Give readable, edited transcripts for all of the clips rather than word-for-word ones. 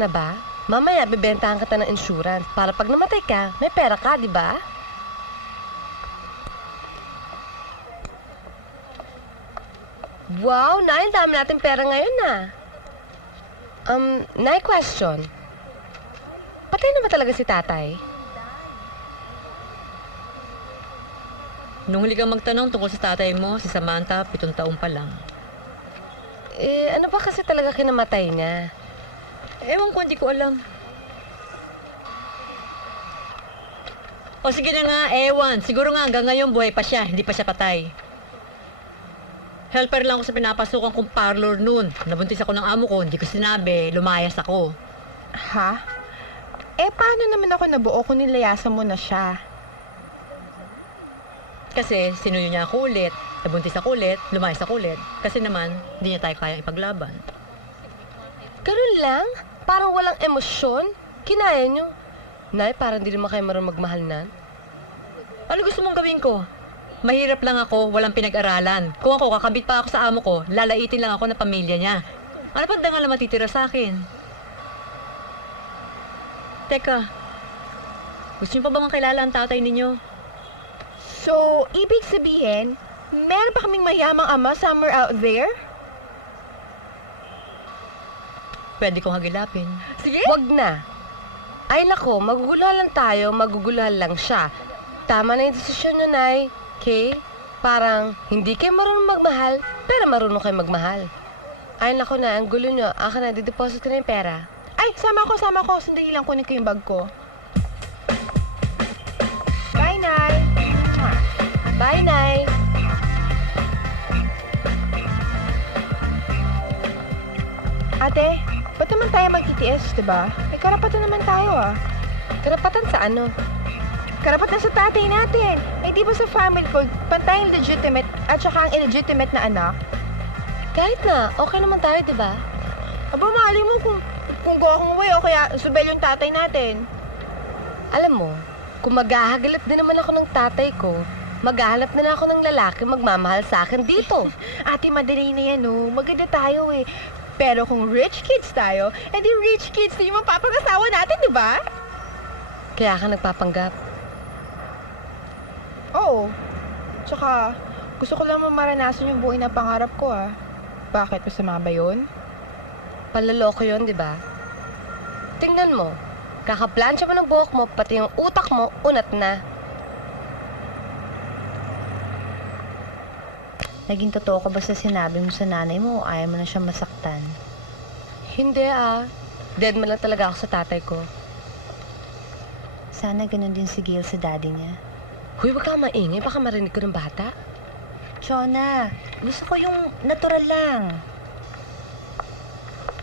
ka na ba? Mamaya, bibentahan kita ng insurance para pag namatay ka, may pera ka, di ba? Wow, Nay, ang dami natin pera ngayon, ah. Nay, question. Patay na ba talaga si tatay? Nung huli kang magtanong tungkol sa tatay mo, si Samantha, 7 taong pa lang. Ano ba kasi talaga kinamatay niya? Ewan ko, hindi ko alam. O sige na nga, ewan. Siguro nga hanggang ngayon buhay pa siya, hindi pa siya patay. Helper lang ako sa pinapasukan kong parlor noon. Nabuntis ako ng amo ko, hindi ko sinabi, lumayas ako. Ha? Paano naman ako nabuo kung nilayasan mo na siya? Kasi sinuyo niya ako ulit, nabuntis ako ulit, lumayas ako ulit. Kasi naman, hindi niya tayo kayang ipaglaban. Ganun lang? Parang walang emosyon? Kinaya niyo? Nay, parang di naman kayo marunong magmahal na. Ano gusto mong gawin ko? Mahirap lang ako, walang pinag-aralan. Kung ako, kakabit pa ako sa amo ko, lalaitin lang ako ng pamilya niya. Ano pang dangal na matitira sa akin? Teka, gusto niyo pa ba makilala ang tatay ninyo? So, ibig sabihin, meron pa kaming mayamang ama somewhere out there? Pwede kong hagilapin. Sige! Wag na. Ay nako, maguguluhan lang tayo, maguguluhan lang siya. Tama na yung desisyon niyo, Nay. Okay? Parang hindi kayo marunong magmahal, pero marunong kayo magmahal. Ay nako na, ang gulo niyo. Aka na, dideposit ko na yung pera. Ay, sama ko. Sandali lang kunin ko yung bag ko. Bye, Nay! Bye, Nay. Ate, ba't naman tayo magtitiis, diba? May karapatan naman tayo, ah. Karapatan sa ano? Karapatan sa tatay natin. Di ba sa family code, pantayang legitimate at saka ang illegitimate na anak? Kahit na, okay naman tayo, di ba? Aba, mali mo kung go akong way o kaya subel yung tatay natin. Alam mo, kung maghahagalap din naman ako ng tatay ko, maghahanap na ako ng lalaki magmamahal sa akin dito. Ate, madali na yan, oh. Maganda tayo, eh. Pero kung rich kids tayo, edi rich kids din yung mapapag-asawa natin, di ba? Kaya ka nagpapanggap. Oo. Tsaka, gusto ko lang maranasan yung buhay na pangarap ko, ah. Bakit? Masama ba yun? Panloloko yun, di ba? Tingnan mo, kakaplansya mo ng buhok mo, pati yung utak mo, unat na. Naging totoo ka ba sa sinabi mo sa nanay mo o ayaw mo na siya masaktan? Hindi ah. Dead man lang talaga ako sa tatay ko. Sana ganun din si Gail sa daddy niya. Huy, wag ka maingay, baka marinig ko ng bata. Chona, gusto ko yung natural lang.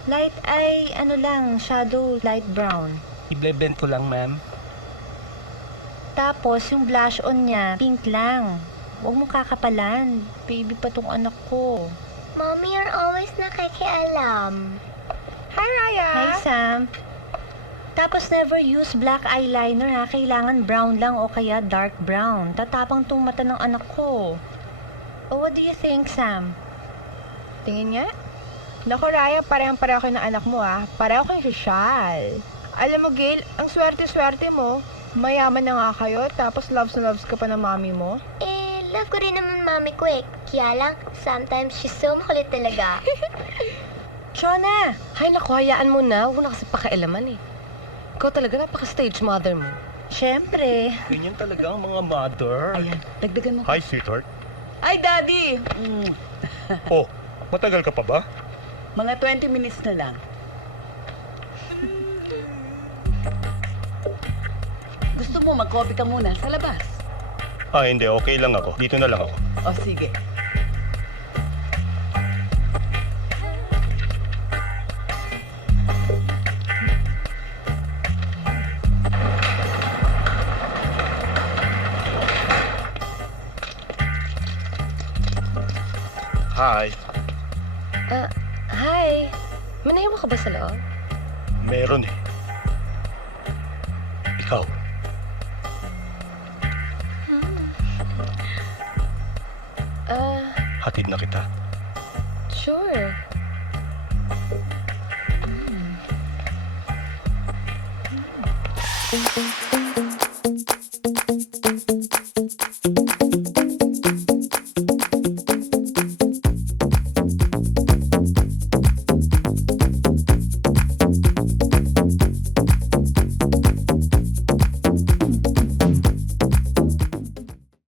Light ay, ano lang, shadow light brown. I-blend ko lang, ma'am. Tapos, yung blush on niya, pink lang. Huwag mo kakapalan. Baby pa tong anak ko. Mommy, you're always nakikialam. Hi, Raya! Hi, Sam. Tapos, never use black eyeliner ha. Kailangan brown lang o kaya dark brown. Tatapang tong mata ng anak ko. Oh, what do you think, Sam? Tingin nga. Naku, Raya, parehang-pareho kayo ng anak mo, ah. Pareho kayong sosyal. Alam mo, Gail, ang swerte-swerte mo. Mayaman na nga kayo, tapos loves na loves ka pa ng mami mo. Love ko rin naman mami ko eh. Kaya lang, sometimes she's so makulit talaga. Chona! Hay naku, hayaan mo na. Huwag na kasi pakialaman eh. Ikaw talaga napaka-stage mother mo. Siyempre. Ganyan talaga ang mga mother. Ayan, dagdagan mo. Hi, sweetheart. Ay, Daddy! Oh, matagal ka pa ba? Mga 20 minutes na lang. Gusto mo mag-coffee ka muna sa labas? Hindi. Okay lang ako. Dito na lang ako. O, sige. Hi. Hi. May naiwan ka ba sa loob? Meron eh. Ikaw. Hatid na kita. Sure. Thank you.